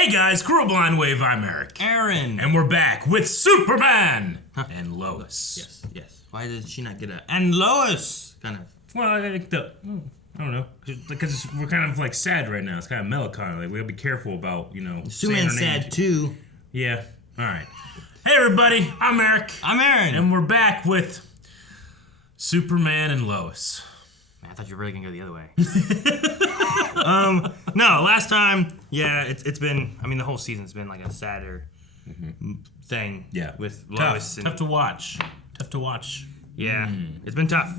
Hey guys, Cruel Blind Wave, I'm Eric. Aaron. And we're back with Superman and Lois. Yes. Why did she not get a... And Lois! Kind of. Well, I think I don't know. Because we're kind of like sad right now. It's kind of melancholy. Like, we gotta be careful about, Superman's sad too. Yeah. Alright. Hey everybody, I'm Eric. I'm Aaron. And we're back with Superman and Lois. Man, I thought you were really gonna go the other way. No, last time, it's been, the whole season's been like a sadder thing. Yeah. With Lois. Tough to watch. Yeah, it's been tough.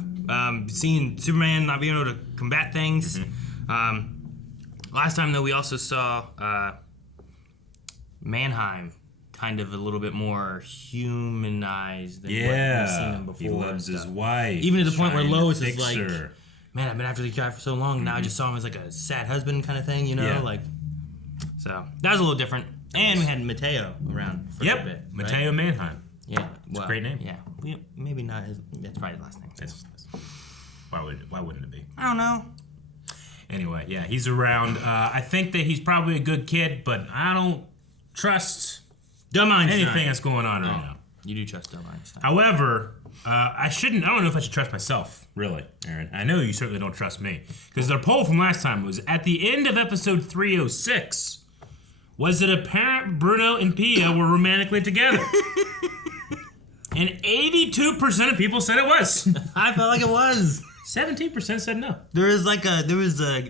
Seeing Superman not being able to combat things. Last time, though, we also saw Mannheim kind of a little bit more humanized than what we've seen him before. He loves his wife. Even to the point where Lois is like, her. man, I've been after the guy for so long. Now I just saw him as like a sad husband kind of thing, So that was a little different. And we had Mateo around for a bit. Mateo right? Mannheim. Yeah, it's a great name. Yeah, maybe not his. That's probably his last name. Why wouldn't it be? I don't know. Anyway, yeah, he's around. I think that he's probably a good kid, but I don't trust anything that's going on right now. You do trust Dumb Einstein. However, I don't know if I should trust myself, really, Aaron. I know you certainly don't trust me. Because their poll from last time was, at the end of episode 306, was it apparent Bruno and Pia were romantically together? And 82% of people said it was. I felt like it was. 17% said no. There was a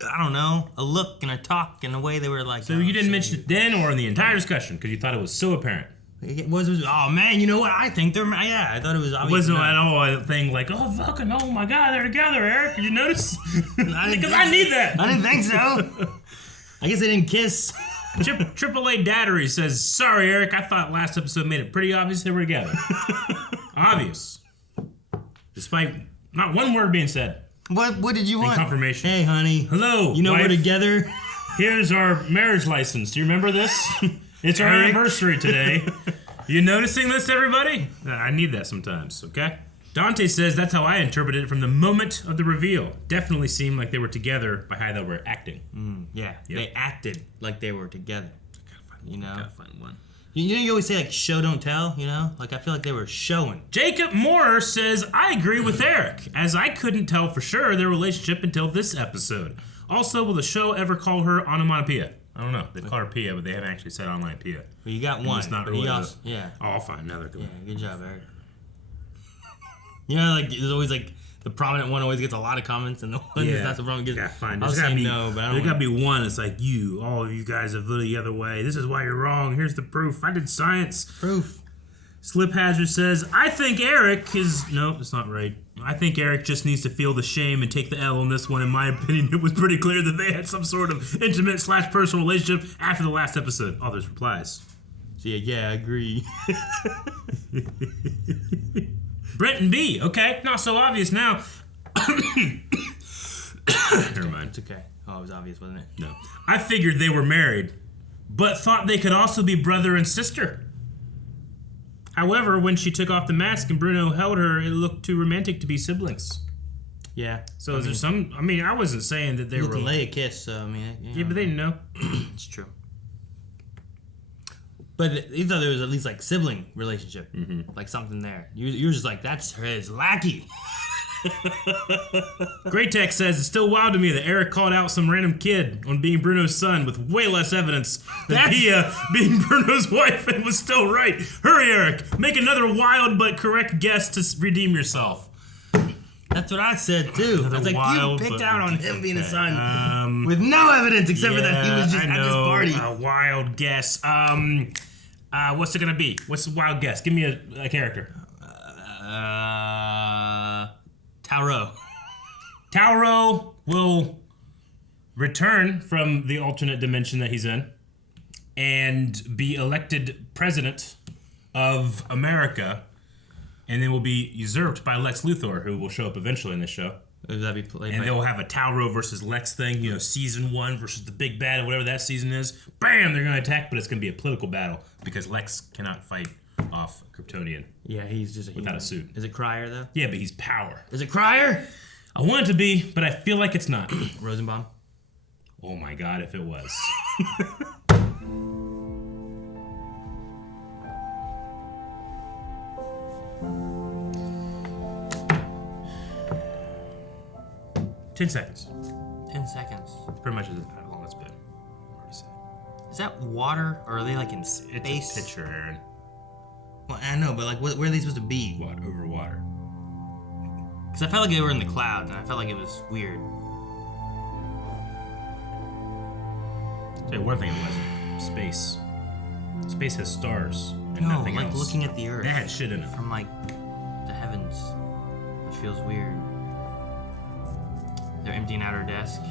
I don't know, a look and a talk and a way they were like. So you didn't mention it then or in the entire discussion because you thought it was so apparent. It was, oh man, you know what? I think they're, I thought it was obvious. It wasn't at all a thing like, oh my God, they're together, Eric. Did you notice? Because I need that. I didn't think so. I guess they didn't kiss. AAA Daddery says, sorry, Eric, I thought last episode made it pretty obvious they were together. Obvious. Despite not one word being said. What did you want? Confirmation. Hey, honey. Hello, you know wife. We're together? Here's our marriage license. Do you remember this? It's our anniversary today. You noticing this, everybody? I need that sometimes, okay? Dante says that's how I interpreted it from the moment of the reveal. Definitely seemed like they were together by how they were acting. Yeah, They acted like they were together. Gotta find one. You always say, like, show, don't tell, Like, I feel like they were showing. Jacob Moore says, I agree with Eric, as I couldn't tell for sure their relationship until this episode. Also, will the show ever call her onomatopoeia? I don't know. They call her Pia, but they haven't actually said onomatopoeia. Well, you got one. It's not but really also, yeah. Oh, I'll find another. Yeah, good job, Eric. Like, there's always, like, the prominent one always gets a lot of comments, and the one that's not so prominent gets... Yeah, fine. I'll say no, but I don't... There gotta be one that's like, all of you guys have voted the other way. This is why you're wrong. Here's the proof. I did science. Proof. Slip Hazard says, I think Eric is... No, that's not right. I think Eric just needs to feel the shame and take the L on this one. In my opinion, it was pretty clear that they had some sort of intimate / personal relationship after the last episode. Oh, there's replies. Yeah, I agree. Brent and B. Okay, not so obvious now. Never mind. It's okay. Oh, it was obvious, wasn't it? No. I figured they were married, but thought they could also be brother and sister. However, when she took off the mask and Bruno held her, it looked too romantic to be siblings. Yeah. So is there some... I wasn't saying that they were... You can lay a kiss, so, Yeah, but they didn't know. It's true. But he thought there was at least, like, sibling relationship. Like, something there. You were just like, that's his lackey. Great Tech says, it's still wild to me that Eric called out some random kid on being Bruno's son with way less evidence than Pia being Bruno's wife and was still right. Hurry, Eric. Make another wild but correct guess to redeem yourself. That's what I said, too. I was like, you picked out on him being a son with no evidence except for that he was just at this party. A wild guess. What's it going to be? What's the wild guess? Give me a character. Tauro. Tauro will return from the alternate dimension that he's in and be elected president of America, and then will be usurped by Lex Luthor, who will show up eventually in this show. Would that be played and by... they'll have a Tauro versus Lex thing, season 1 versus the big bad, whatever that season is. Bam! They're going to attack, but it's going to be a political battle because Lex cannot fight off Kryptonian. Yeah, he's just without a suit. Is it Cryer, though? Yeah, but he's power. Is it Cryer? I want it to be, but I feel like it's not. Rosenbaum? Oh my God, if it was. 10 seconds. 10 seconds. Pretty much as long as it's been. Already said. Is that water, or are they like in space? It's a picture, Aaron. Well, I know, but like, where are they supposed to be? What, over water? Because I felt like they were in the clouds, and I felt like it was weird. I'll tell you one thing it wasn't. Space. Space has stars and No, nothing like else. looking at the Earth. That had shit in it. From like the heavens, which feels weird. They're emptying out her desk.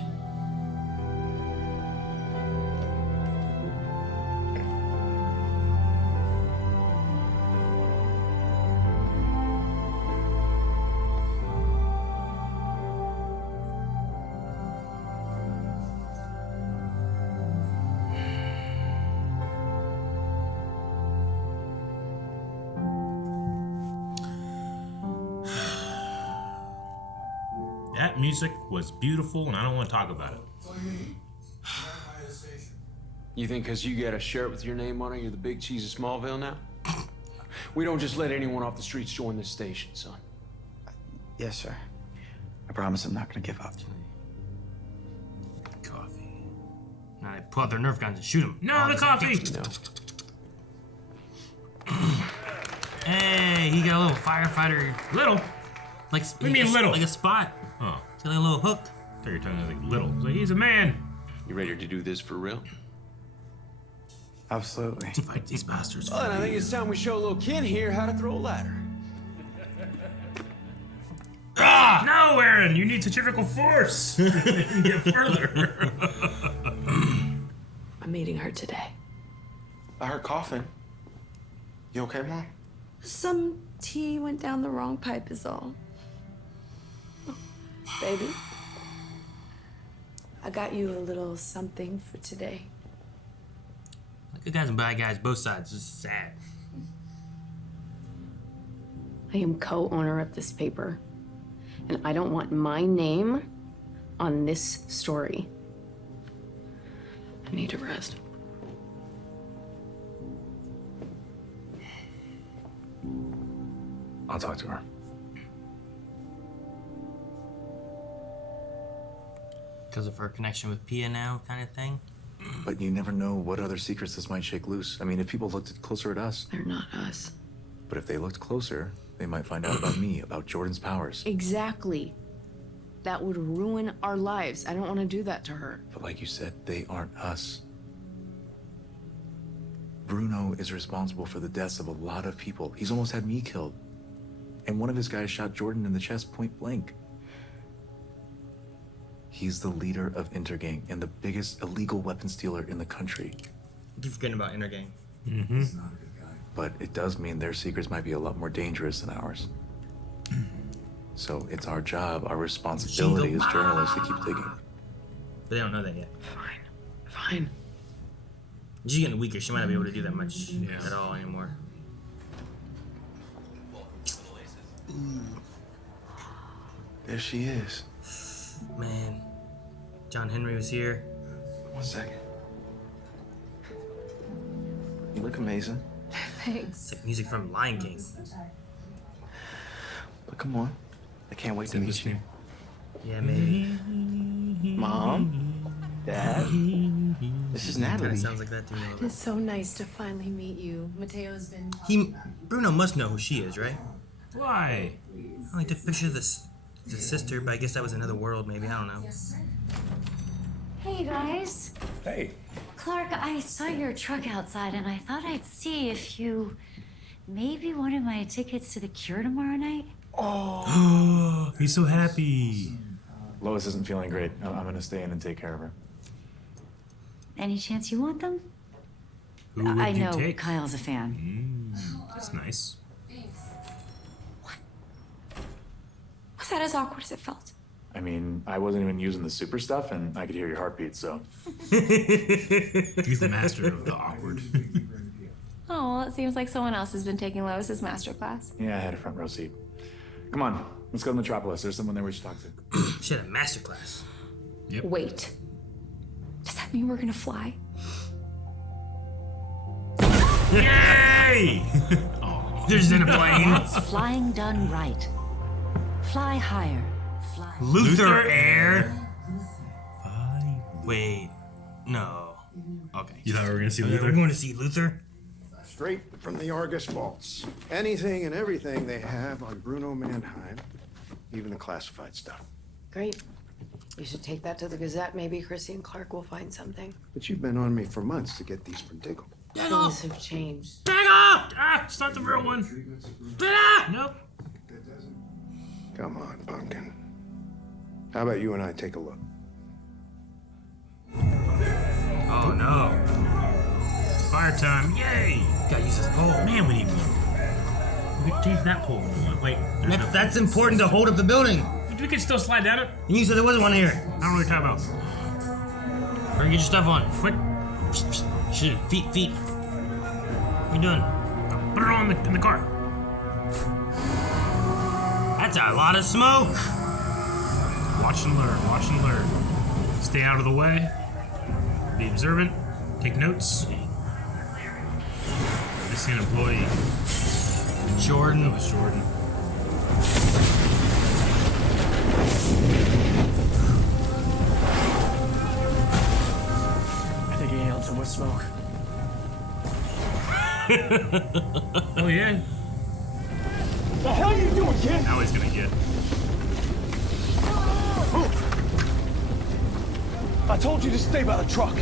That music was beautiful, and I don't want to talk about it. You think because you got a shirt with your name on it, you're the big cheese of Smallville now? We don't just let anyone off the streets join this station, son. Yes, sir. I promise I'm not gonna give up. Coffee. Now they pull out their Nerf guns and shoot them. No, the coffee! Hey, he got a little firefighter. Little? Like, What do you mean little? Like a spot. Oh, It's got like a little hook. I thought you were talking like little. So he's a man. You ready to do this for real? Absolutely. Fight these bastards. Well, then I think it's time we show a little kid here how to throw a ladder. Ah! No, Aaron! You need centrifugal force! Get further. I'm meeting her today. I heard coughing. You okay, Mom? Some tea went down the wrong pipe is all. Baby, I got you a little something for today. Good guys and bad guys, both sides. It's just sad. I am co-owner of this paper, and I don't want my name on this story. I need to rest. I'll talk to her. Because of her connection with Pia now, kind of thing. But you never know what other secrets this might shake loose. I mean, if people looked closer at us, They're not us. but if they looked closer, they might find out about me, about Jordan's powers. Exactly. That would ruin our lives. I don't want to do that to her. But like you said, they aren't us. Bruno is responsible for the deaths of a lot of people. He's almost had me killed. And one of his guys shot Jordan in the chest point blank. He's the leader of Intergang and the biggest illegal weapons dealer in the country. I keep forgetting about Intergang. But it does mean their secrets might be a lot more dangerous than ours. So it's our job, our responsibility as journalists to keep digging. But they don't know that yet. Fine. She's getting weaker. She might not be able to do that much at all anymore. There she is. Man. John Henry was here. 1 second. You look amazing. It's like music from Lion King. But come on. I can't wait to meet you. Yeah, maybe. Mom? Dad? This is Kind Natalie. of sounds like that to me. a little bit. It's so nice to finally meet you. Mateo's been... Bruno must know who she is, right? Why? I only took pictures of the sister, but I guess that was another world, maybe. I don't know. Hey guys. Hey. Clark, I saw your truck outside and I thought I'd see if you maybe wanted my tickets to the Cure tomorrow night. Oh, he's so happy. Lois isn't feeling great. I'm gonna stay in and take care of her. Any chance you want them? Who would I you know take? Kyle's a fan. That's nice. Was that as awkward as it felt? I mean, I wasn't even using the super stuff, and I could hear your heartbeat, so. He's the master of the awkward. Oh, well, it seems like someone else has been taking Lois's masterclass. Yeah, I had a front row seat. Come on, let's go to Metropolis. There's someone there we should talk to. She had a masterclass. Wait. Does that mean we're gonna fly? Yay! They're just in a plane. Flying done right. Fly higher. Luther Air. Wait, no. Okay. You thought we were gonna see We're Luther? going to see Luther. Straight from the Argus vaults. Anything and everything they have on Bruno Mannheim, even the classified stuff. Great. You should take that to the Gazette. Maybe Chrissy and Clark will find something. But you've been on me for months to get these from Diggle. Things have changed. Dang off! Ah, it's not the real one. Ah, nope. Come on, Pumpkin. How about you and I take a look? Oh no. Fire time! Yay! Gotta use this pole. Man, we need one. We could change that pole into one. Wait, there's no. That's important to hold up the building. We can still slide down it. And you said there wasn't one here. I don't know what you're talking about. Better get your stuff on. Quick, Shit, feet. What you doing? put it on in the car. That's a lot of smoke. Watch and learn. Watch and learn. Stay out of the way. Be observant. Take notes. Missing employee. Jordan. That was Jordan. I think he inhaled too much smoke. Oh yeah. The hell are you doing, kid? Now he's gonna get. I told you to stay by the truck.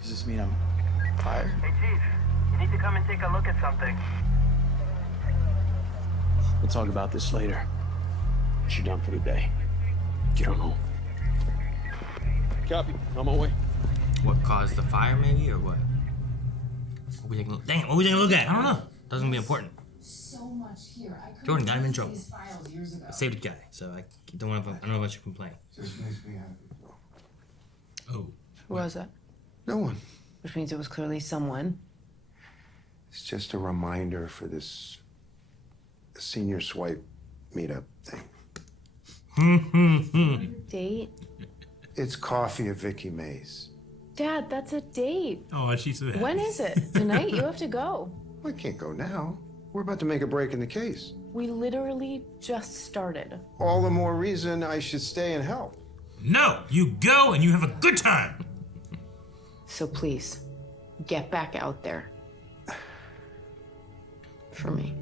Does this mean I'm fired? Hey, Chief, you need to come and take a look at something. We'll talk about this later. You're done for the day. Get on home. Copy. On my way. What caused the fire, maybe, or what? What we taking? Dang it! What we taking a look at? I don't know. Doesn't be important. So much here. I Jordan got him in trouble. these files years ago. I saved the guy, so I don't want to. I don't know about your complaint. Oh. Who was it? No one. Which means it was clearly someone. It's just a reminder for this senior swipe meetup thing. Date? It's coffee at Vicky Mays. Dad, that's a date. Oh, and she's so happy. When is it? Tonight? You have to go. I can't go now. We're about to make a break in the case. We literally just started. All the more reason I should stay and help. No, you go and you have a good time. So please, get back out there. For me.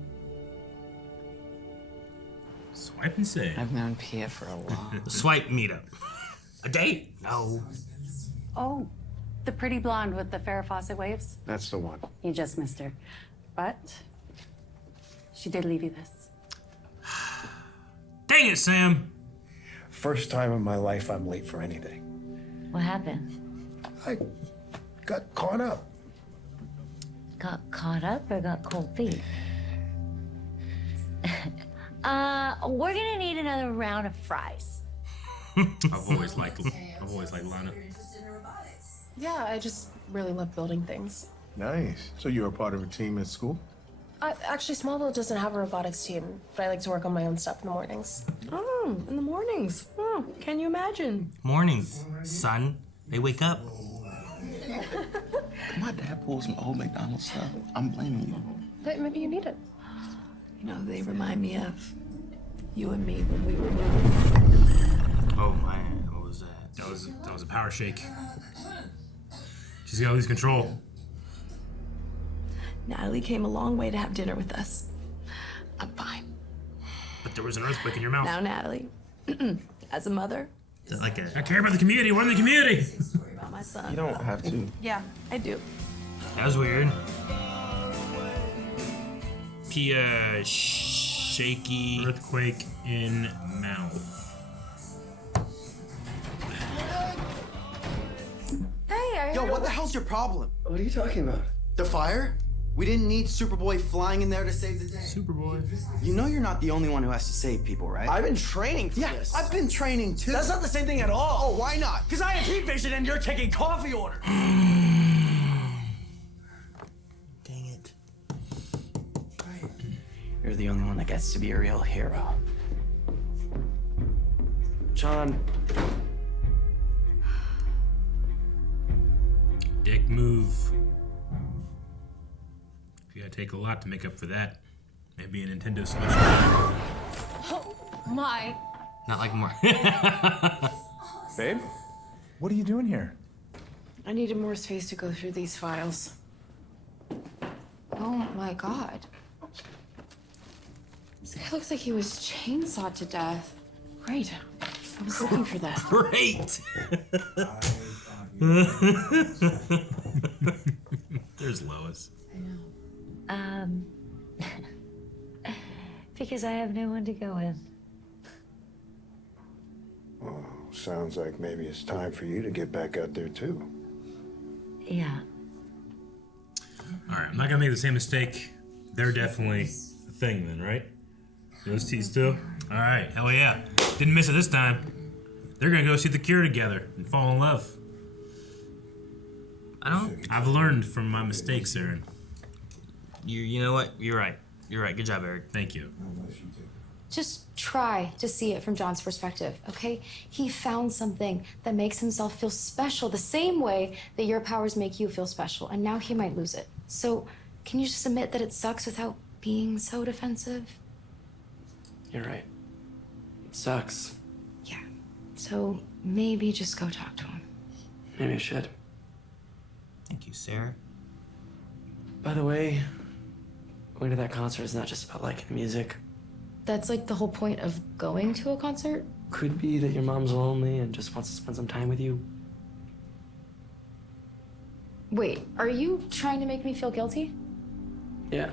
Swipe and save. I've known Pia for a while. The swipe meetup. A date? No. Oh, the pretty blonde with the Farrah Fawcett waves? That's the one. You just missed her. But she did leave you this. Dang it, Sam. First time in my life I'm late for anything. What happened? I got caught up. Got caught up or got cold feet? We're gonna need another round of fries. I've always liked Lana. Yeah, I just really love building things. Nice. So you're a part of a team at school? Actually, Smallville doesn't have a robotics team, but I like to work on my own stuff in the mornings. Oh, in the mornings. Oh, can you imagine? Mornings, son. They wake up. My dad pulled some old McDonald's stuff. I'm blaming you. Maybe you need it. You know, they remind me of you and me when we were little. Oh man, what was that? That was a power shake. She's got to lose control. Natalie came a long way to have dinner with us. I'm fine. But there was an earthquake in your mouth. Now, Natalie, as a mother, Is that like a? I care about the community. We're in the community. worry about my son. You don't have to. Yeah, I do. That was weird. Pia shaky. Earthquake in mouth. Hey, Yo, what the hell's your problem? What are you talking about? The fire? We didn't need Superboy flying in there to save the day. Superboy. You know you're not the only one who has to save people, right? I've been training for Yeah, this. I've been training too. That's not the same thing at all. Oh, why not? Because I have heat vision and you're taking coffee orders. Dang it. You're the only one that gets to be a real hero. John. Dick move. You gotta take a lot to make up for that. Maybe a Nintendo Switch. Oh my. Not like more. Babe? What are you doing here? I needed more space to go through these files. Oh my god. This guy looks like he was chainsawed to death. Great. I was looking for that. Great. There's Lois. Because I have no one to go with. Well, sounds like maybe it's time for you to get back out there too. Yeah. All right, I'm not gonna make the same mistake. They're definitely a thing then, right? Those T's too? All right, hell yeah. Didn't miss it this time. They're gonna go see The Cure together and fall in love. I've learned from my mistakes, Aaron. You know what? You're right. You're right. Good job, Eric. Thank you. Just try to see it from John's perspective, okay? He found something that makes himself feel special the same way that your powers make you feel special, and now he might lose it. So, can you just admit that it sucks without being so defensive? You're right. It sucks. Yeah. So, maybe just go talk to him. Maybe I should. Thank you, Sarah. By the way, going to that concert is not just about liking the music. That's like the whole point of going to a concert? Could be that your mom's lonely and just wants to spend some time with you. Wait, are you trying to make me feel guilty? Yeah.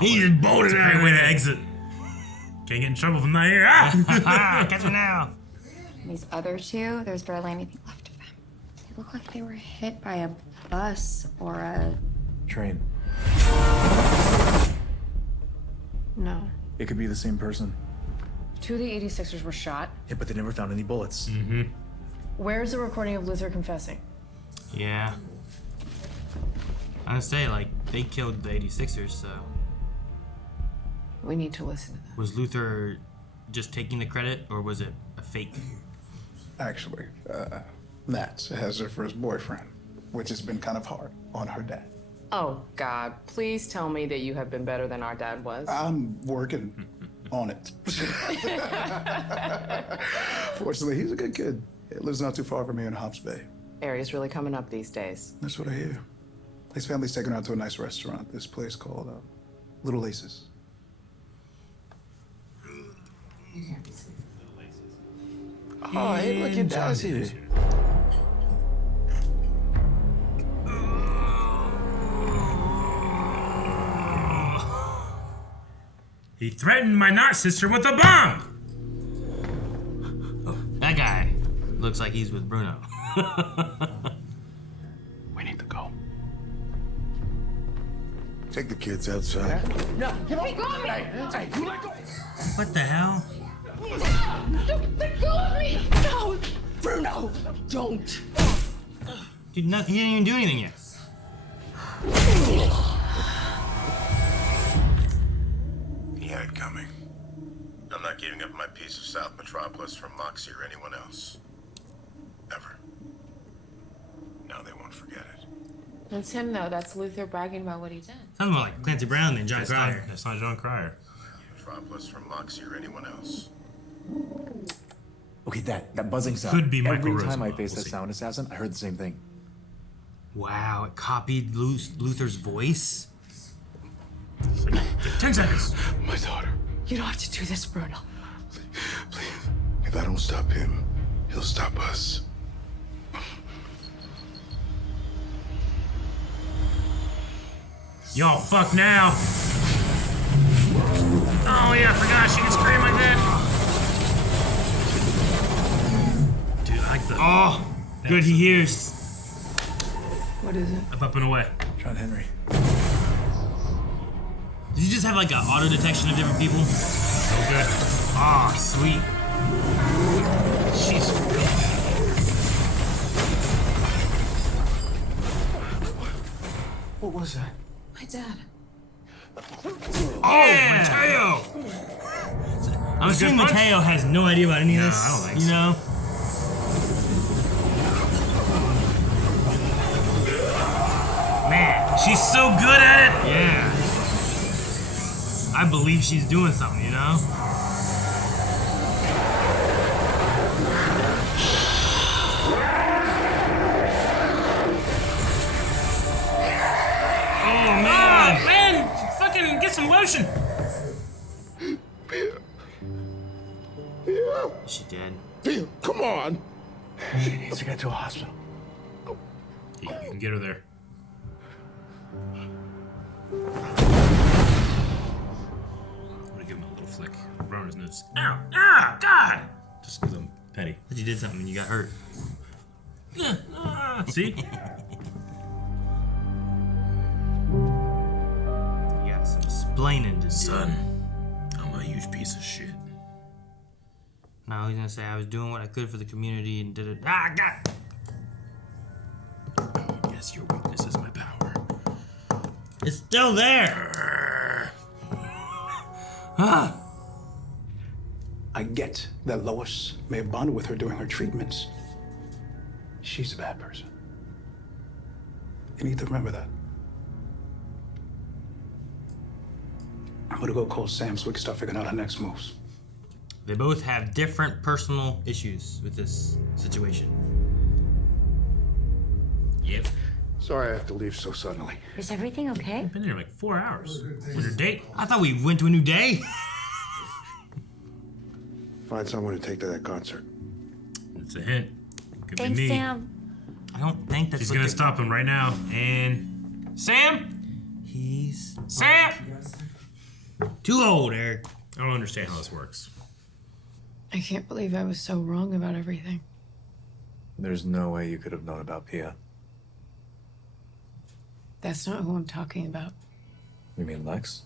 He just bolted out. Great way to exit. Can't get in trouble from not here. Ah! Catch me now. These other two, there's barely anything left of them. They look like they were hit by a bus or a... Train. No. It could be the same person. 2 of the 86ers were shot. Yeah, but they never found any bullets. Mm-hmm. Where's the recording of Luther confessing? Yeah. I would say, like, they killed the 86ers, so... We need to listen to that. Was Luther just taking the credit, or was it a fake? Actually, Nat has her first boyfriend, which has been kind of hard on her dad. Oh, God, please tell me that you have been better than our dad was. I'm working on it. Fortunately, he's a good kid. He lives not too far from here in Hobbs Bay. Area's really coming up these days. That's what I hear. His family's taken her out to a nice restaurant, this place called Little Aces. Oh, hey, look, your dad's here. He threatened my not sister with a bomb! That guy looks like he's with Bruno. We need to go. Take the kids outside. No, Hey, go of me! Hey, you let go! What the hell? Let go of me! No! Bruno! Don't! Dude, he didn't even do anything yet. He had it coming. I'm not giving up my piece of South Metropolis for Moxie or anyone else. Ever. Now they won't forget it. That's him, though. That's Luther bragging about what he did. Sounds more like Clancy Brown than John Cryer. That's not John Cryer. Metropolis from Moxie or anyone else. Okay, that buzzing sound. Could be Michael Every Rosenbaum. time I faced We'll that see. sound assassin, I heard the same thing. Wow, it copied Luther's voice? 10 seconds. My daughter. You don't have to do this, Bruno. Please. If I don't stop him, he'll stop us. Y'all fuck now. Oh yeah, I forgot she can scream like that. Dude, I like the... Oh, good, he hears. What is it? Up and away. John Henry. Did you just have like an auto detection of different people? So good. Ah, oh, sweet. She's real bad. What was that? My dad. Oh, Mateo! I'm assuming Mateo has no idea about any of this. I don't think you know? She's so good at it. Yeah. I believe she's doing something, you know? Oh, man. Fucking get some lotion. Is she dead? Pia, come on. She needs to get to a hospital. You can get her there. I'm gonna give him a little flick. Bruno's nose. Ow! Ah! God! Just because I'm petty. But you did something and you got hurt. See? You got some explaining to do. Son, I'm a huge piece of shit. No, he's gonna say I was doing what I could for the community and did it. Ah, God! Yes, your weakness is my power. It's still there. Ah. I get that Lois may have bonded with her during her treatments. She's a bad person. You need to remember that. I'm gonna go call Sam so we can start figuring out our next moves. They both have different personal issues with this situation. Yep. Sorry I have to leave so suddenly. Is everything okay? I've been there like 4 hours. Was your date? I thought we went to a new day. Find someone to take to that concert. It's a hint. Could Thanks, be me. Sam. I don't think that's She's what gonna they're- stop him right now. And Sam? He's Sam! too old, Eric. I don't understand how this works. I can't believe I was so wrong about everything. There's no way you could have known about Pia. That's not who I'm talking about. You mean Lex?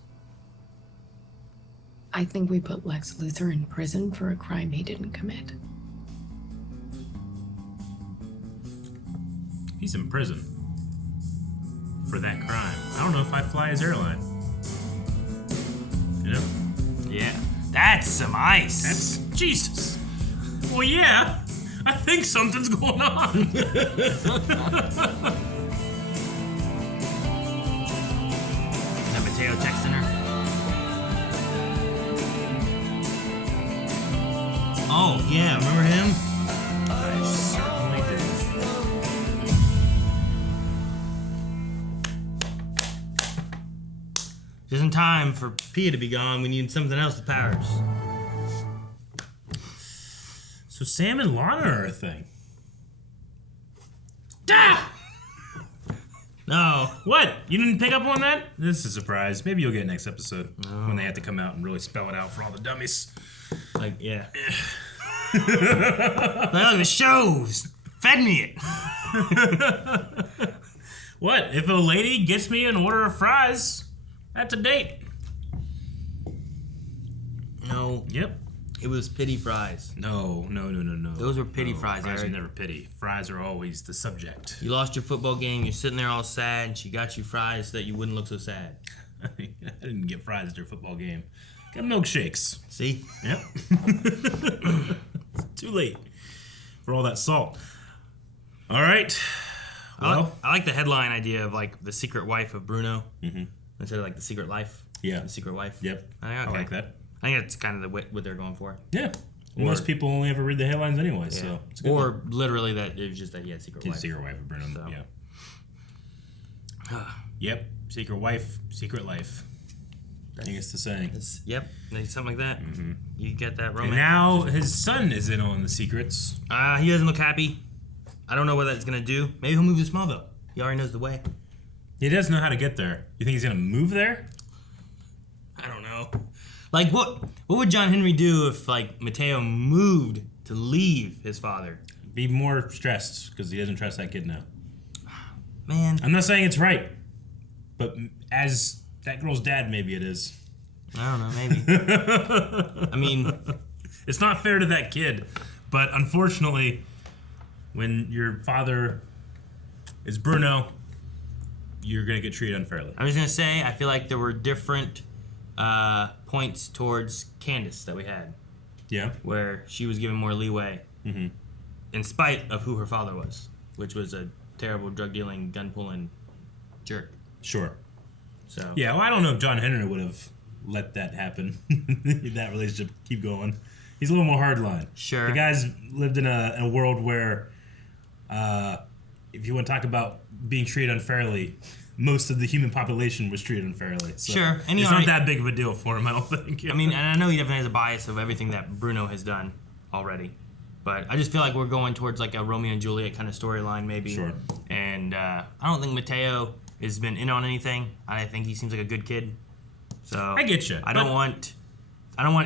I think we put Lex Luthor in prison for a crime he didn't commit. He's in prison for that crime. I don't know if I'd fly his airline. You know? Yeah. That's some ice. That's Jesus. Well, yeah. I think something's going on. Is that Mateo texting her? Oh, yeah, remember him? I certainly did. Just in time for Pia to be gone, we need something else with powers. So Sam and Lana are a thing. Ah! No. What? You didn't pick up on that? This is a surprise. Maybe you'll get it next episode when they have to come out and really spell it out for all the dummies. Like, yeah. Like, the shows fed me it. What? If a lady gets me an order of fries, that's a date. No. Yep. It was pity fries. No. Those were pity fries, Fries are Eric. never pity. Fries are always the subject. You lost your football game, you're sitting there all sad, and she got you fries so that you wouldn't look so sad. I didn't get fries at their football game. Got milkshakes. See? Yep. Too late for all that salt. All right. Well, I like the headline idea of like the secret wife of Bruno instead of like the secret life. Yeah. The secret wife. Yep. I like that. I think that's kind of the what they're going for. Yeah. Most people only ever read the headlines anyway, so it's a good or one. literally that it was just that he had a secret His wife. secret wife of Bruno. So. Yeah. Yep. Secret wife, secret life. I think it's the saying. Yep. Something like that. You get that romance. And now his son is in on the secrets. He doesn't look happy. I don't know what that's gonna do. Maybe he'll move to Smallville. He already knows the way. He does know how to get there. You think he's gonna move there? I don't know. Like what would John Henry do if like Mateo moved to leave his father? Be more stressed because he doesn't trust that kid now. Man. I'm not saying it's right, but as that girl's dad, maybe it is. I don't know, maybe. I mean, it's not fair to that kid, but unfortunately, when your father is Bruno, you're gonna get treated unfairly. I was gonna say, I feel like there were different points towards Candace that we had. Yeah. Where she was given more leeway in spite of who her father was, which was a terrible drug dealing, gun pulling jerk. Sure. So yeah, well, I don't know if John Henry would have let that happen. That relationship keep going. He's a little more hardline. Sure. The guy's lived in a world where, if you want to talk about being treated unfairly, most of the human population was treated unfairly. So sure. And it's not that big of a deal for him, I don't think. I mean, and I know he definitely has a bias of everything that Bruno has done already. But I just feel like we're going towards like a Romeo and Juliet kind of storyline, maybe. Sure. And I don't think Mateo has been in on anything. I think he seems like a good kid. So I get you. I don't want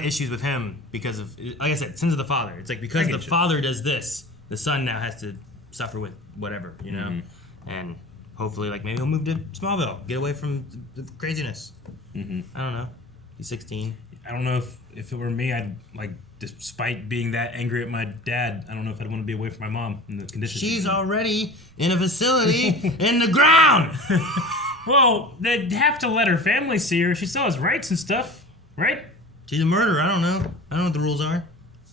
issues with him because of, like I said, sins of the father. It's like because the father does this, the son now has to suffer with whatever, you know. And hopefully, like maybe he'll move to Smallville, get away from the craziness. I don't know. He's 16. I don't know if it were me, I'd like, despite being that angry at my dad, I don't know if I'd want to be away from my mom in the conditions. She's already in a facility in the ground. Well, they'd have to let her family see her. She still has rights and stuff, right? She's a murderer. I don't know. I don't know what the rules are.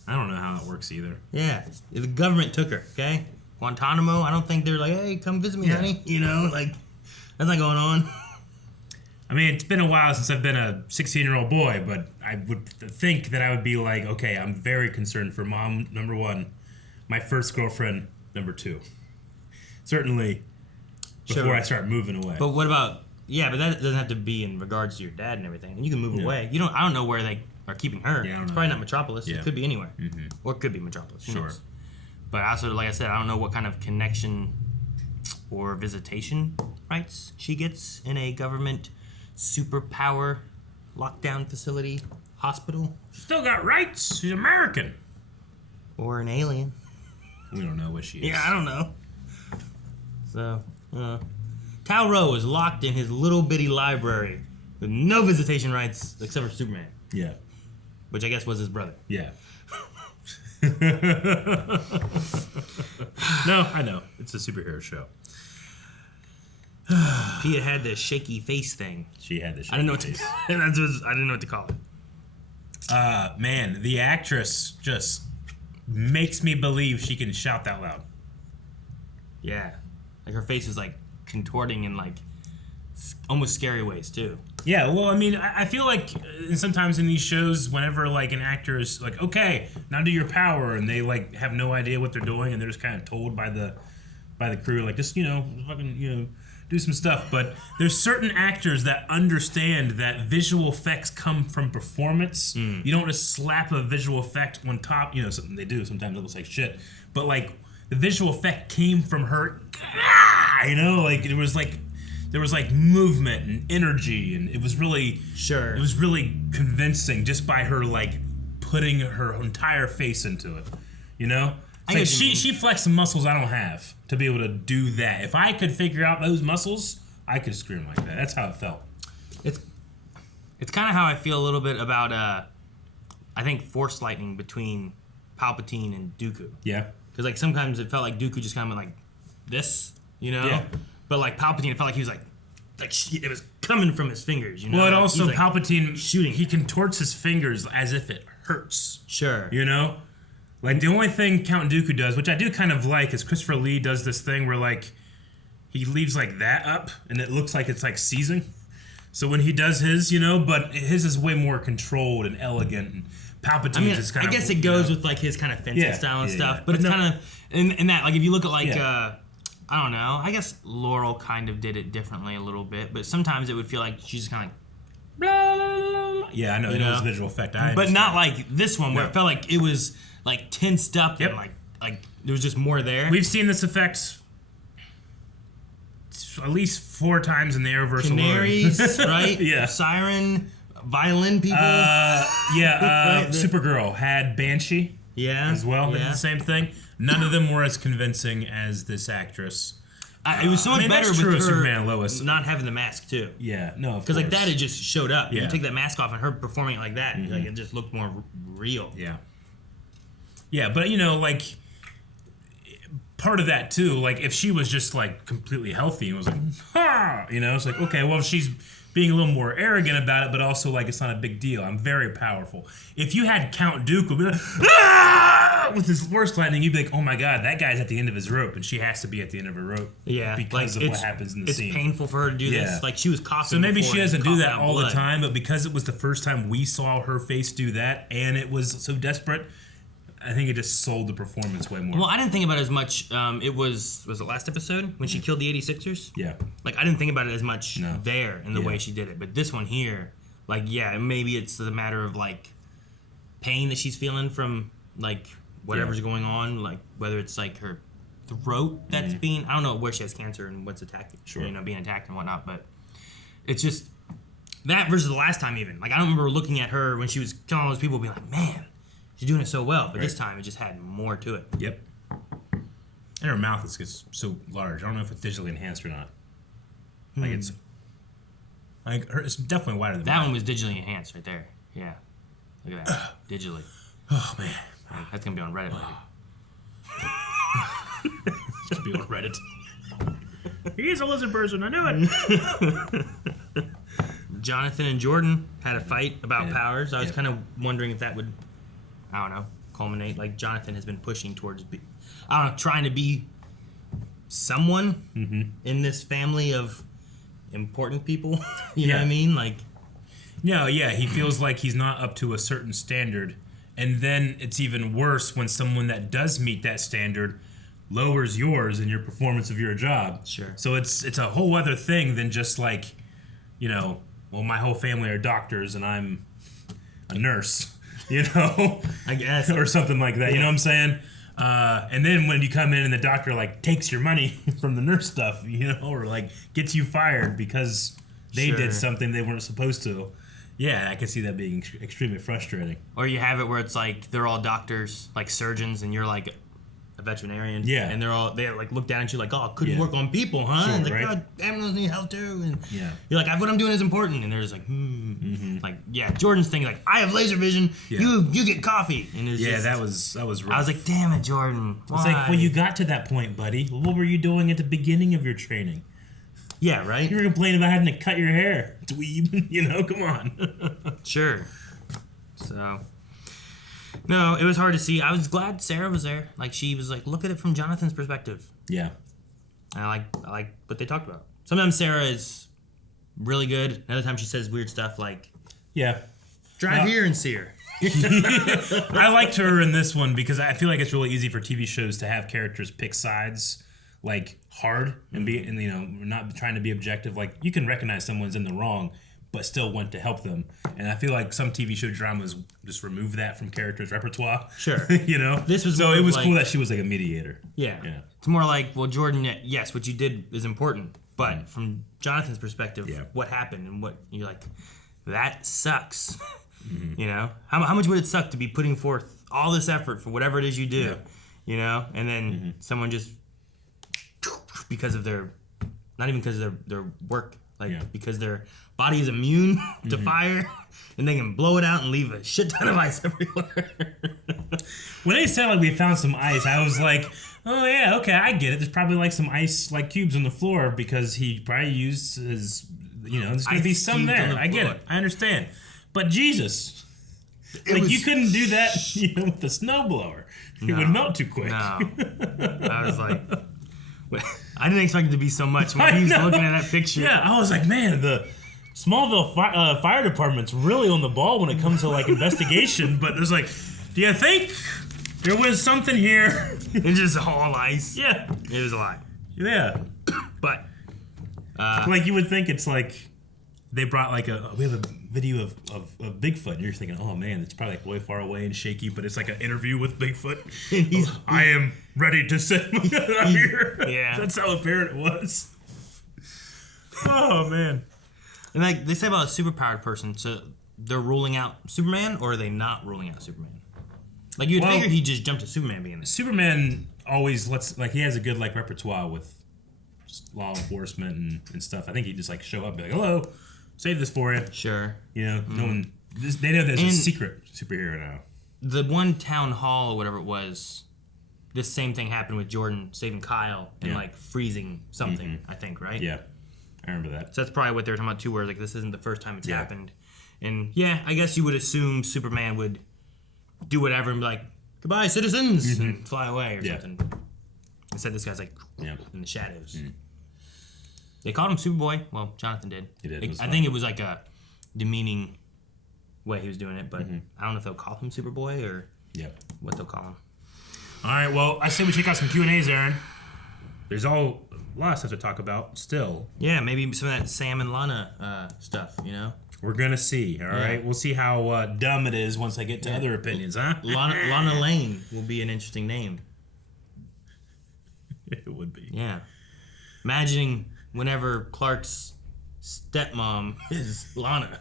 I don't know how that works either. Yeah, the government took her. Okay, Guantanamo. I don't think they're like, hey, come visit me, honey. You know, like that's not going on. I mean, it's been a while since I've been a 16-year-old boy, but I would think that I would be like, okay, I'm very concerned for mom, number one, my first girlfriend, number two. Certainly before I start moving away. But what about, but that doesn't have to be in regards to your dad and everything. And you can move away. I don't know where they are keeping her. It's probably not Metropolis. It could be anywhere. Or it could be Metropolis. Who knows? But also, like I said, I don't know what kind of connection or visitation rights she gets in a government superpower lockdown facility hospital. She's still got rights. She's American. Or an alien. We don't know what she is. Yeah, I don't know. So, Cal Rowe is locked in his little bitty library with no visitation rights except for Superman. Yeah. Which I guess was his brother. Yeah. No, I know. It's a superhero show. Pia had the shaky face thing. She had the shaky I didn't know what face. I didn't know what to call it. Man, the actress just makes me believe she can shout that loud. Yeah. Like her face is like contorting in like almost scary ways too. Yeah, well, I mean, I feel like sometimes in these shows, whenever like an actor is like, okay, now do your power, and they like have no idea what they're doing, and they're just kind of told by the crew, like, just, fucking, do some stuff. But there's certain actors that understand that visual effects come from performance. You don't just slap a visual effect on top, something they do. Sometimes it looks like shit. But like, the visual effect came from her, like, it was like, there was like movement and energy, and it was really it was really convincing just by her like putting her entire face into it. It's like she flexed some muscles I don't have to be able to do that. If I could figure out those muscles, I could scream like that. That's how it felt. It's kind of how I feel a little bit about I think Force lightning between Palpatine and Dooku. Yeah. Because like sometimes it felt like Dooku just kind of went like this, Yeah. But like Palpatine, it felt like he was like it was coming from his fingers, Well, and also like Palpatine shooting. He contorts his fingers as if it hurts. Sure. Like the only thing Count Dooku does, which I do kind of like, is Christopher Lee does this thing where like he leaves like that up and it looks like it's like seizing. So when he does his, but his is way more controlled and elegant. And Palpatine's is kind of. I guess it goes with like his kind of fencing style and stuff, but it's kind of in that like if you look at like. I don't know. I guess Laurel kind of did it differently a little bit, but sometimes it would feel like she's kind of like, blah, blah, blah, yeah, I know. It was a visual effect. But not like this one where it felt like it was like tensed up and like there was just more there. We've seen this effect at least 4 times in the Arrowverse Canaries, right? Yeah. Siren, violin people. Supergirl had Banshee. Yeah. As well. They did the same thing. None of them were as convincing as this actress. It was so much better with her Superman Lois not having the mask too. Yeah, no, because like that, it just showed up. Yeah. You take that mask off and her performing it like that, like it just looked more real. Yeah. Yeah, but like part of that too, like if she was just like completely healthy and was like, ha, it's like okay, well she's being a little more arrogant about it, but also like it's not a big deal. I'm very powerful. If you had Count Dooku be like, ah! start with his worst lightning, you'd be like, oh my god, that guy's at the end of his rope, and she has to be at the end of her rope. Yeah, because of what happens in the scene. It's painful for her to do this. Like, she was coughing. So maybe she doesn't do that all blood. the time, but because it was the first time we saw her face do that, and it was so desperate, I think it just sold the performance way more. Well, I didn't think about it as much. It was it last episode when she killed the 86ers? Yeah. Like, I didn't think about it as much there in the way she did it. But this one here, like, yeah, maybe it's the matter of, like, pain that she's feeling from, like, whatever's going on. Like, whether it's, like, her throat that's being... I don't know where she has cancer and what's attacking. Sure. You know, being attacked and whatnot. But it's just... That versus the last time even. Like, I don't remember looking at her when she was killing all those people being like, man... She's doing it so well, but this time it just had more to it. Yep. And her mouth is just so large. I don't know if it's digitally enhanced or not. Like it's definitely wider than that one was digitally enhanced right there. Yeah. Look at that. Digitally. Oh man. That's gonna be on Reddit, baby. It's gonna be on Reddit. He's a lizard person, I knew it. Jonathan and Jordan had a fight about powers. I was kind of wondering if that would, I don't know, culminate. Like, Jonathan has been pushing towards, I don't know, trying to be someone in this family of important people. you know what I mean? Like, no, yeah, he feels like he's not up to a certain standard, and then it's even worse when someone that does meet that standard lowers yours in your performance of your job. Sure. So it's a whole other thing than just like, you know, well, my whole family are doctors and I'm a nurse. You know, I guess, or something like that. You know what I'm saying? And then when you come in and the doctor like takes your money from the nurse stuff, you know, or like gets you fired because they did something they weren't supposed to. Yeah, I can see that being extremely frustrating. Or you have it where it's like they're all doctors, like surgeons, and you're like a veterinarian. Yeah. And they like look down at you like, oh, couldn't work on people, huh? Sure, and like, right? God, animals need help too. And you're like, what I'm doing is important. And they're just like, Like, yeah, Jordan's thing, like, I have laser vision. Yeah. You get coffee. And it was just, that was rough. I was like, damn it, Jordan. Why? It's like, well, you got to that point, buddy. What were you doing at the beginning of your training? Yeah, right? You were complaining about having to cut your hair, dweeb. You know, come on. Sure. So, no, it was hard to see. I was glad Sarah was there. Like, she was like, look at it from Jonathan's perspective. Yeah. And I like what they talked about. Sometimes Sarah is really good. Another time she says weird stuff like, drive here and see her. I liked her in this one because I feel like it's really easy for TV shows to have characters pick sides, like, hard and be, and, you know, not trying to be objective. Like, you can recognize someone's in the wrong, but still want to help them. And I feel like some TV show dramas just remove that from characters' repertoire. Sure. You know? This was so it was cool that she was like a mediator. Yeah. It's more like, well, Jordan, yes, what you did is important, but from Jonathan's perspective, what happened and what you're like, that sucks. You know? How much would it suck to be putting forth all this effort for whatever it is you do? You know? And then someone just, because of their, not even because of their work, like because their body is immune to fire, and they can blow it out and leave a shit ton of ice everywhere. When they said like we found some ice, I was like, oh yeah, okay, I get it. There's probably like some ice like cubes on the floor because he probably used his, you know, there's gonna be some there. I get it. I understand. But Jesus, like you couldn't do that, you know, with the snowblower. It would melt too quick. No. I was like, I didn't expect it to be so much when he was looking at that picture. Yeah, I was like, man, the Smallville fire department's really on the ball when it comes to like investigation. But there's like, do you think there was something here? It's just all ice. Yeah, it was a lot. Yeah, but like you would think it's like they brought like we have a video of Bigfoot, and you're thinking, oh man, it's probably like way far away and shaky, but it's like an interview with Bigfoot. I am ready to sit I'm here. Yeah, that's how apparent it was. Oh man. And like they say about a superpowered person, so they're ruling out Superman, or are they not ruling out Superman? Like you'd figure he'd just jump to Superman being there. Superman always he has a good like repertoire with law enforcement and stuff. I think he'd just like show up and be like, hello, save this for you. Sure. You know, no one, they know there's a secret superhero now. The one town hall or whatever it was, this same thing happened with Jordan saving Kyle and like freezing something, I think, right? Yeah. I remember that. So that's probably what they were talking about too, where like this isn't the first time it's happened. And yeah, I guess you would assume Superman would do whatever and be like, goodbye, citizens, and fly away or something. Instead, this guy's like in the shadows. They called him Superboy. Well, Jonathan did. He did. I think it was like a demeaning way he was doing it, but I don't know if they'll call him Superboy or what they'll call him. All right, well, I say we check out some Q&As, Aaron. There's a lot of stuff to talk about still. Yeah, maybe some of that Sam and Lana stuff, you know? We're going to see, all right? We'll see how dumb it is once I get to other opinions, huh? Lana Lane will be an interesting name. It would be. Yeah. Imagining whenever Clark's stepmom is Lana.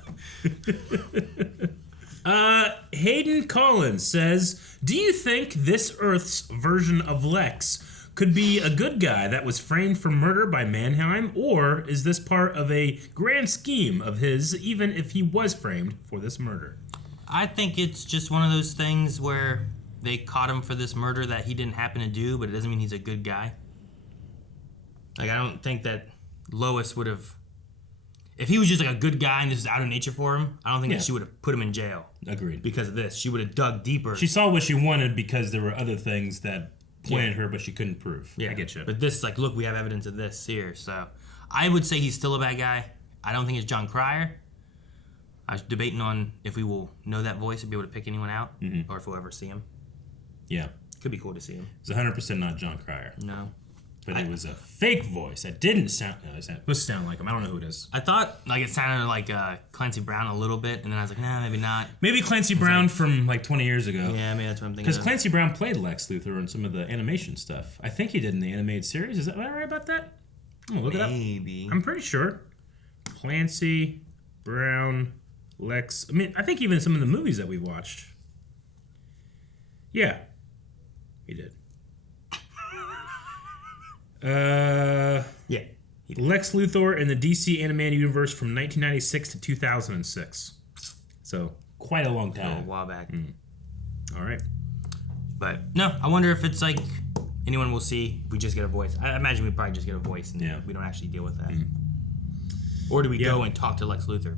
Hayden Collins says, do you think this Earth's version of Lex could be a good guy that was framed for murder by Mannheim, or is this part of a grand scheme of his, even if he was framed for this murder? I think it's just one of those things where they caught him for this murder that he didn't happen to do, but it doesn't mean he's a good guy. Like, I don't think that Lois would have... If he was just like a good guy and this is out of nature for him, I don't think that she would have put him in jail. Agreed. Because of this. She would have dug deeper. She saw what she wanted because there were other things that pointed her, but she couldn't prove. Yeah. I get you. But this, like, look, we have evidence of this here. So I would say he's still a bad guy. I don't think it's John Cryer. I was debating on if we will know that voice and be able to pick anyone out, or if we'll ever see him. Yeah. Could be cool to see him. It's 100% not John Cryer. No. But it was a fake voice that didn't sound... No, it was sound like him. I don't know who it is. I thought like it sounded like Clancy Brown a little bit, and then I was like, nah, maybe not. Maybe Clancy Brown from like 20 years ago. Yeah, maybe that's what I'm thinking. Because Clancy Brown played Lex Luthor in some of the animation stuff. I think he did in the animated series. Am I right about that? I'm gonna look it up. Maybe. I'm pretty sure. Clancy Brown, Lex... I mean, I think even some of the movies that we watched. Yeah. He did. Yeah. Lex Luthor in the DC animated universe from 1996 to 2006. So, quite a long time. A while back. All right. But, no, I wonder if it's like anyone will see if we just get a voice. I imagine we probably just get a voice and we don't actually deal with that. Or do we go and talk to Lex Luthor?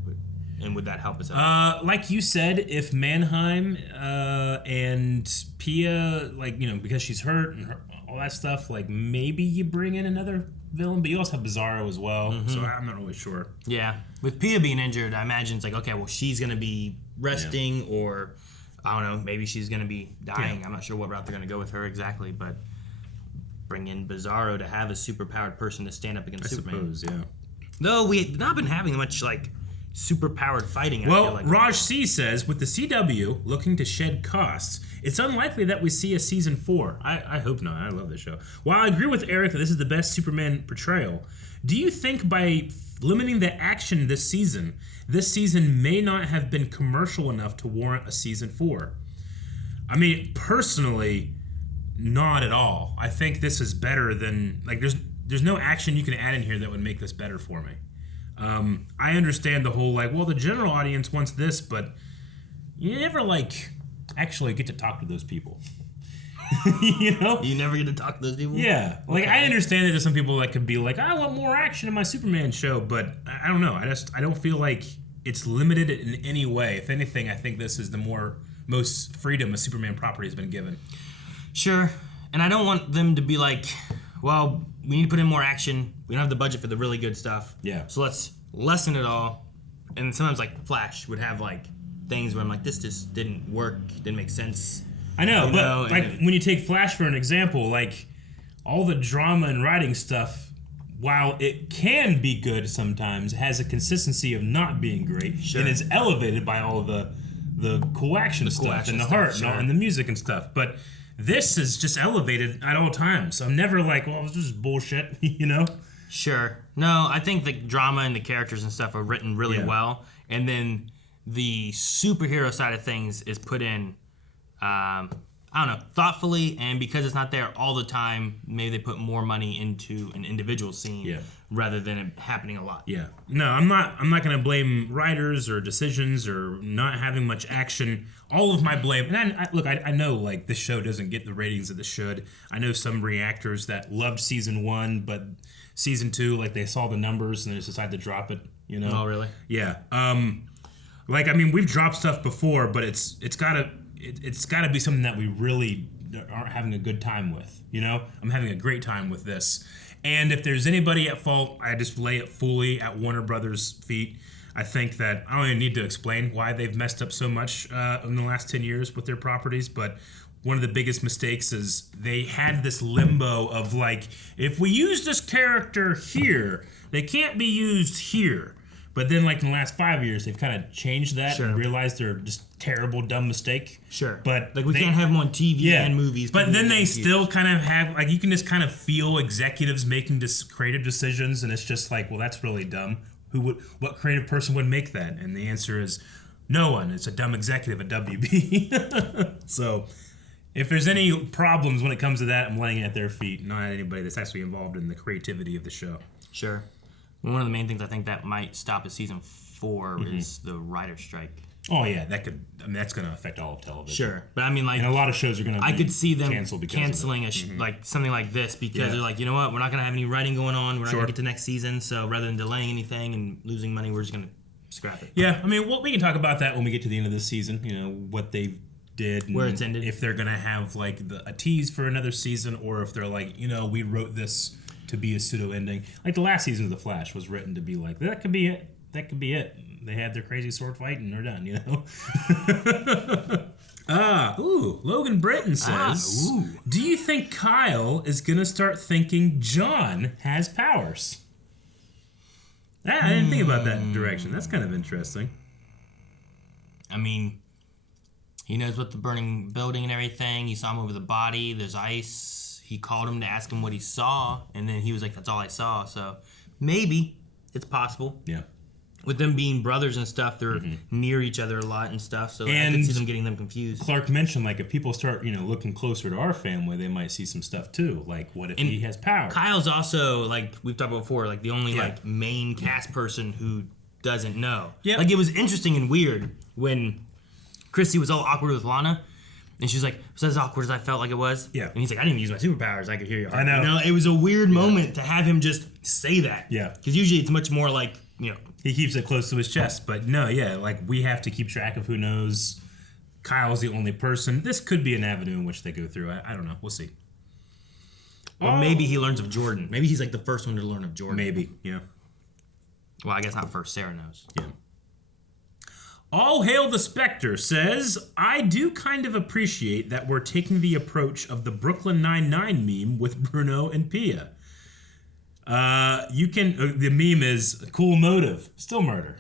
And would that help us out? Like you said, if Mannheim and Pia, like, you know, because she's hurt and all that stuff, like, maybe you bring in another villain, but you also have Bizarro as well, so I'm not really sure. Yeah. With Pia being injured, I imagine it's like, okay, well, she's going to be resting or, I don't know, maybe she's going to be dying. Yeah. I'm not sure what route they're going to go with her exactly, but bring in Bizarro to have a superpowered person to stand up against Superman. Suppose, yeah. Though we've not been having much, like, super-powered fighting. Well, I feel like. Raj C says, with the CW looking to shed costs, it's unlikely that we see a season 4. I hope not. I love this show. While I agree with Eric that this is the best Superman portrayal, do you think by limiting the action this season may not have been commercial enough to warrant a season 4? I mean, personally, not at all. I think this is better than... Like, there's no action you can add in here that would make this better for me. I understand the whole, like, well, the general audience wants this, but you never, like, actually get to talk to those people. You know? You never get to talk to those people? Yeah. Like, I understand that there's some people that could be like, I want more action in my Superman show, but I don't know. I don't feel like it's limited in any way. If anything, I think this is the most freedom a Superman property has been given. Sure. And I don't want them to be like, well, we need to put in more action. We don't have the budget for the really good stuff. Yeah. So let's lessen it all. And sometimes, like, Flash would have, like, things where I'm like, this just didn't work, didn't make sense. I know, but like when you take Flash for an example, like all the drama and writing stuff, while it can be good sometimes, has a consistency of not being great, and is elevated by all the cool action stuff and the heart and the music and stuff. But this is just elevated at all times. So I'm never like, well, this is bullshit, you know? Sure. No, I think the drama and the characters and stuff are written really well, and then the superhero side of things is put in, I don't know, thoughtfully, and because it's not there all the time, maybe they put more money into an individual scene rather than it happening a lot. Yeah. No, I'm not going to blame writers or decisions or not having much action. All of my blame, and I know like this show doesn't get the ratings that it should. I know some reactors that loved season 1, but season 2, like they saw the numbers and they just decided to drop it. You know? Oh, really? Yeah. Like, I mean, we've dropped stuff before, but it's got to... it's got to be something that we really aren't having a good time with. You know, I'm having a great time with this. And if there's anybody at fault, I just lay it fully at Warner Brothers' feet. I think that I don't even need to explain why they've messed up so much in the last 10 years with their properties, but one of the biggest mistakes is they had this limbo of like, if we use this character here, they can't be used here. But then, like, in the last 5 years, they've kind of changed that and realized they're just terrible, dumb mistake. Sure. But like, we can't have them on TV and movies. But then they still kind of have, like, you can just kind of feel executives making creative decisions, and it's just like, well, that's really dumb. What creative person would make that? And the answer is no one. It's a dumb executive at WB. So if there's any problems when it comes to that, I'm laying it at their feet, not at anybody that's actually involved in the creativity of the show. Sure. One of the main things I think that might stop at season 4 is the writer strike. Oh yeah, that's going to affect all of television. Sure, but I mean, like, and a lot of shows are going to. I could see them canceling like something like this because they're like, you know what, we're not going to have any writing going on. We're not going to get to next season, so rather than delaying anything and losing money, we're just going to scrap it. Yeah, I mean, we can talk about that when we get to the end of this season. You know what they did, and where it's ended. If they're going to have like a tease for another season, or if they're like, you know, we wrote this to be a pseudo ending. Like the last season of The Flash was written to be like, that could be it. That could be it. They had their crazy sword fight and they're done, you know? Logan Britton says, do you think Kyle is going to start thinking John has powers? I didn't think about that direction. That's kind of interesting. I mean, he knows what the burning building and everything. He saw him over the body. There's ice. He called him to ask him what he saw, and then he was like, that's all I saw. So maybe it's possible. Yeah. With them being brothers and stuff, they're near each other a lot and stuff, so I can see them getting them confused. Clark mentioned, like, if people start, you know, looking closer to our family, they might see some stuff too. Like, what if he has power? Kyle's also, like we've talked about before, like the only like main cast person who doesn't know. Yeah. Like, it was interesting and weird when Chrissy was all awkward with Lana. And she's like, was that as awkward as I felt like it was? Yeah. And he's like, I didn't even use my superpowers. I could hear you. I know. You know, it was a weird moment to have him just say that. Yeah. Because usually it's much more like, you know. He keeps it close to his chest. But no, yeah, like we have to keep track of who knows. Kyle's the only person. This could be an avenue in which they go through. I don't know. We'll see. Or maybe he learns of Jordan. Maybe he's like the first one to learn of Jordan. Maybe, yeah. Well, I guess not first. Sarah knows. Yeah. All Hail the Spectre says, I do kind of appreciate that we're taking the approach of the Brooklyn Nine-Nine meme with Bruno and Pia. The meme is, cool motive, still murder.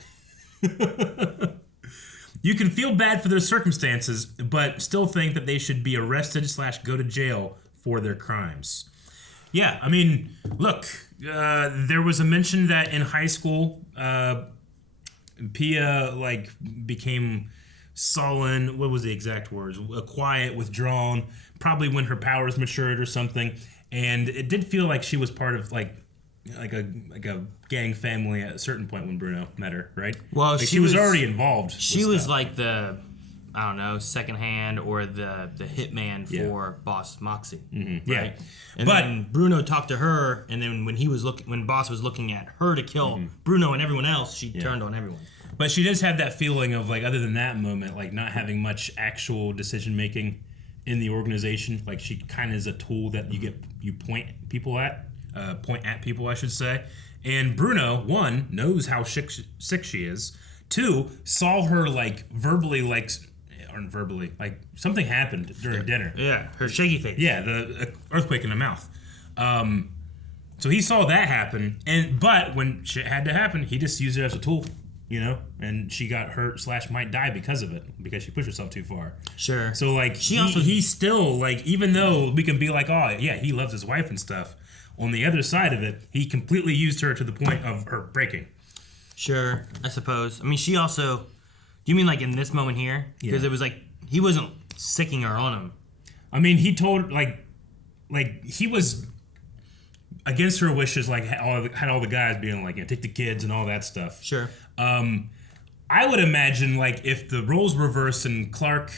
You can feel bad for their circumstances, but still think that they should be arrested / go to jail for their crimes. Yeah, I mean, look, there was a mention that in high school, Pia, like, became sullen. What was the exact words? Quiet, withdrawn. Probably when her powers matured or something. And it did feel like she was part of like a gang family at a certain point when Bruno met her, right? Well, like she was already involved. She was like the, I don't know, second hand or the hitman for Boss Moxie. Mm-hmm. Right? Yeah. And then Bruno talked to her, and then when Boss was looking at her to kill Bruno and everyone else, she turned on everyone. But she does have that feeling of, like, other than that moment, like, not having much actual decision making in the organization. Like, she kind of is a tool that you point at people, I should say. And Bruno, one, knows how sick she is. Two, saw her, like, verbally, like something happened during dinner. Yeah, her shaky face. Yeah, the earthquake in the mouth. So he saw that happen, but when shit had to happen, he just used it as a tool, you know. And she got hurt / might die because of it, because she pushed herself too far. Sure. So like he still, like, even though we can be like, oh yeah, he loves his wife and stuff. On the other side of it, he completely used her to the point of her breaking. Sure, I suppose. I mean, she also. Do you mean like in this moment here? Because it was like he wasn't sicking her on him. I mean, he told like he was against her wishes. Like had all the guys being like, take the kids and all that stuff. Sure. I would imagine, like, if the roles reversed and Clark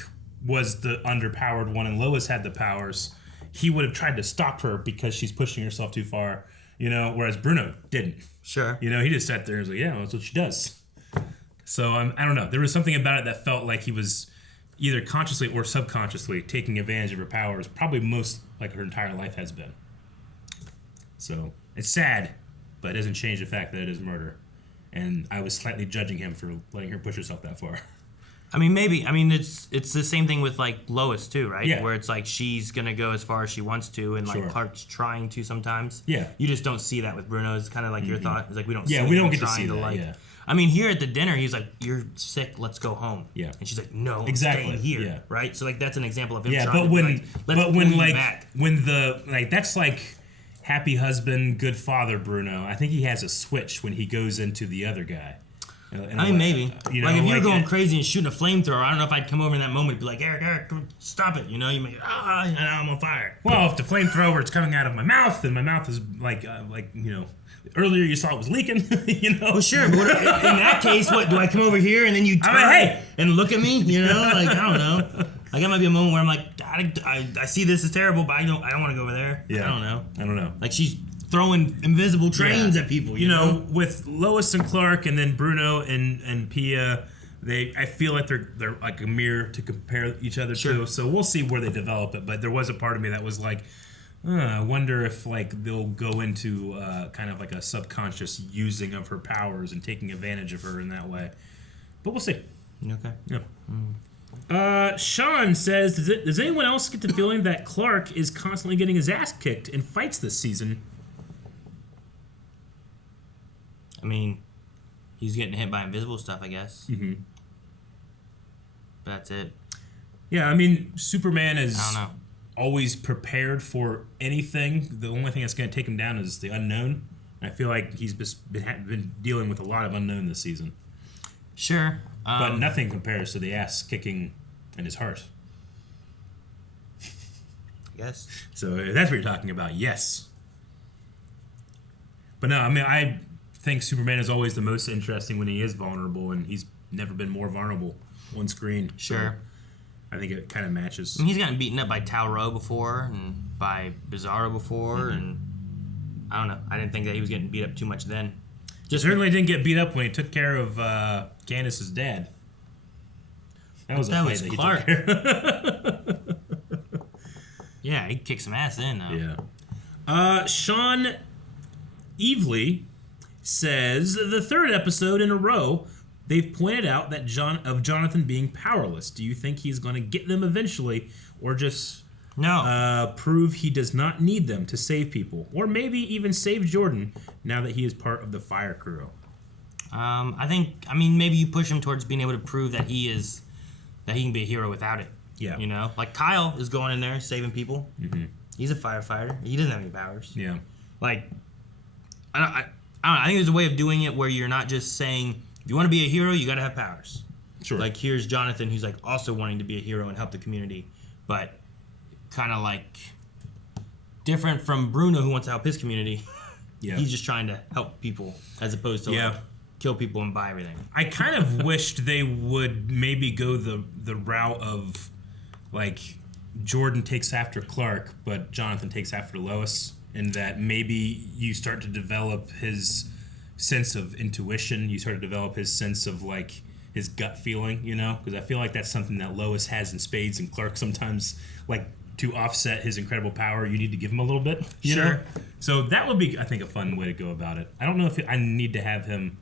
was the underpowered one and Lois had the powers, he would have tried to stop her because she's pushing herself too far, you know, whereas Bruno didn't. Sure. You know, he just sat there and was like, yeah, that's what she does. So, I don't know. There was something about it that felt like he was either consciously or subconsciously taking advantage of her powers, probably most like her entire life has been. So it's sad, but it doesn't change the fact that it is murder. And I was slightly judging him for letting her push herself that far. I mean, maybe. I mean, it's the same thing with like Lois too, right? Yeah. Where it's like she's gonna go as far as she wants to, and like Sure. Clark's trying to sometimes. Yeah. You just don't see that with Bruno. It's kind of like your thought. It's like we don't. Yeah, see we him don't get to trying see that, like. yeah. I mean, here at the dinner, he's like, "You're sick. Let's go home." Yeah. And she's like, "No, Exactly, I'm staying here." yeah. Right. So like that's an example of him. Yeah, trying but to when be like, let's but when pull you like back. when the like that's like happy husband, good father Bruno. I think he has a switch when he goes into the other guy. I mean, maybe. You know, like if you're going crazy and shooting a flamethrower, I don't know if I'd come over in that moment and be like, Eric, stop it. You know, you make and I'm on fire. Well, if the flamethrower is coming out of my mouth, and my mouth is like you know, earlier you saw it was leaking. You know. Well, sure. But in that case, what do I come over here and then you turn hey, and look at me? You know, like I don't know. Like that might be a moment where I'm like, I see this is terrible, but I don't want to go over there. Yeah. I don't know. Like she's throwing invisible trains at people. You know, with Lois and Clark, and then Bruno and Pia, I feel like they're like a mirror to compare each other to. So we'll see where they develop it. But there was a part of me that was like, I wonder if like they'll go into kind of like a subconscious using of her powers and taking advantage of her in that way. But we'll see. Okay. Yeah. Sean says, does anyone else get the feeling that Clark is constantly getting his ass kicked in fights this season? I mean, he's getting hit by invisible stuff, I guess. Mm-hmm. That's it. Yeah, I mean, Superman is I don't know. always prepared for anything. The only thing that's going to take him down is the unknown. I feel like he's just been dealing with a lot of unknown this season. Sure. But nothing compares to the ass kicking in his heart. Yes. So if that's what you're talking about, yes. But no, I mean, I think Superman is always the most interesting when he is vulnerable, and he's never been more vulnerable on screen. Sure. So I think it kind of matches. I mean, he's gotten beaten up by Tauro before and by Bizarro before, and I don't know. I didn't think that he was getting beat up too much then. Just certainly didn't get beat up when he took care of Candace's dad. That was a fight that Clark. he took care of. Yeah, he kicked some ass in, though. Yeah. Sean Evely says, the third episode in a row, they've pointed out that Jonathan being powerless. Do you think he's going to get them eventually, or just prove he does not need them to save people, or maybe even save Jordan now that he is part of the fire crew? I mean, maybe you push him towards being able to prove that he can be a hero without it. Yeah. You know, like Kyle is going in there saving people. Mm-hmm. He's a firefighter. He doesn't have any powers. Yeah. Like, I don't know. I think there's a way of doing it where you're not just saying, if you want to be a hero, you got to have powers. Sure. Like, here's Jonathan, who's like also wanting to be a hero and help the community, but kind of like different from Bruno, who wants to help his community. Yeah. He's just trying to help people as opposed to like, kill people and buy everything. I kind of wished they would maybe go the route of like Jordan takes after Clark, but Jonathan takes after Lois, and that maybe you start to develop his sense of intuition. You start to develop his sense of like his gut feeling, you know? Because I feel like that's something that Lois has in spades, and Clark sometimes, like, to offset his incredible power, you need to give him a little bit. You know? So that would be, I think, a fun way to go about it. I don't know if I need to have him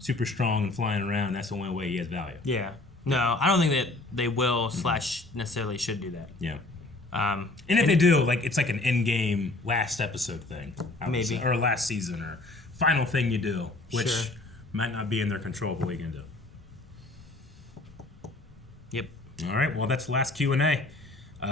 super strong and flying around. That's the only way he has value. Yeah. No, I don't think that they will / necessarily should do that. Yeah. And if they do, like, it's like an in-game last episode thing. Maybe. Or last season, or final thing you do, which might not be in their control, but what are you going to do? Yep. All right, well, that's the last Q&A.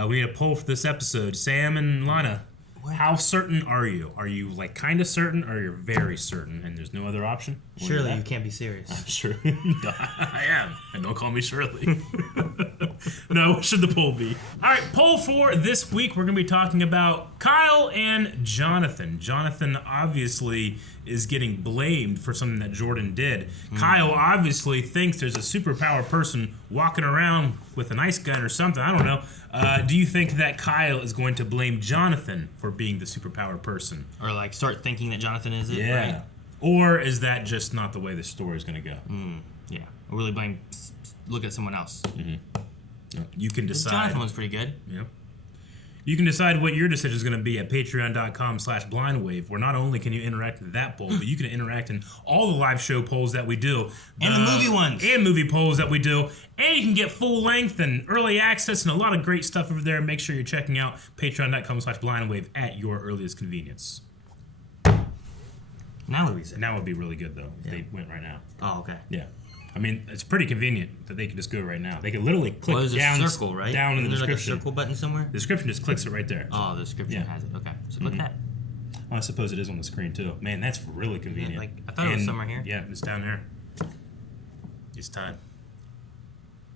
We need a poll for this episode. Sam and Lana, how certain are you? Are you, like, kind of certain, or you're very certain, and there's no other option? Surely you can't be serious. I'm sure. I am. And don't call me Shirley. No, what should the poll be? All right, poll for this week. We're going to be talking about Kyle and Jonathan. Jonathan obviously is getting blamed for something that Jordan did. Kyle obviously thinks there's a superpower person walking around with an ice gun or something. I don't know. Do you think that Kyle is going to blame Jonathan for being the superpower person? Or like start thinking that Jonathan is it? Yeah. Right? Or is that just not the way the story is going to go? Yeah. Or really blame, look at someone else. Mm-hmm. You can decide. Jonathan was pretty good. Yep. You can decide what your decision is going to be at patreon.com/blindwave, where not only can you interact in that poll, but you can interact in all the live show polls that we do. And the movie ones. And movie polls that we do. And you can get full length and early access and a lot of great stuff over there. Make sure you're checking out patreon.com/blindwave at your earliest convenience. Now what do we say? Now would be really good, though, if they went right now. Oh, okay. Yeah. I mean, it's pretty convenient that they can just go right now. They can literally click there's down, a circle, right? down in the Isn't there description. like a circle button somewhere? The description just clicks it right there. Oh, the description has it. Okay, so click that. I suppose it is on the screen too. Man, that's really convenient. I thought it was somewhere here. Yeah, it's down there. It's time.